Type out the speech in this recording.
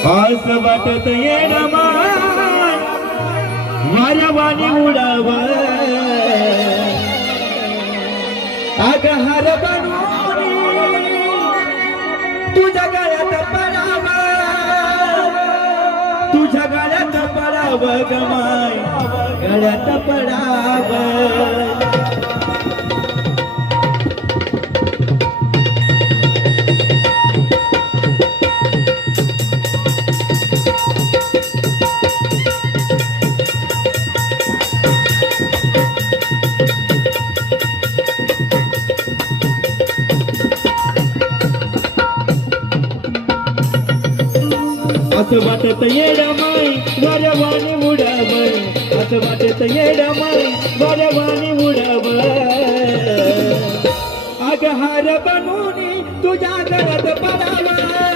असं वाटत येडमान वाऱ्यावानी उडाव आगहार बनून तुझ्या गळ्यात पडाव तुझ्या गळ्यात पडाव गमाय गळ्यात पडाव असं वाटत येडमाई वाऱ्यावानी उडाव असं वाटत येडमाई वाऱ्यावानी उडाव आगहार बनून तुझ्या गळ्यात पडाव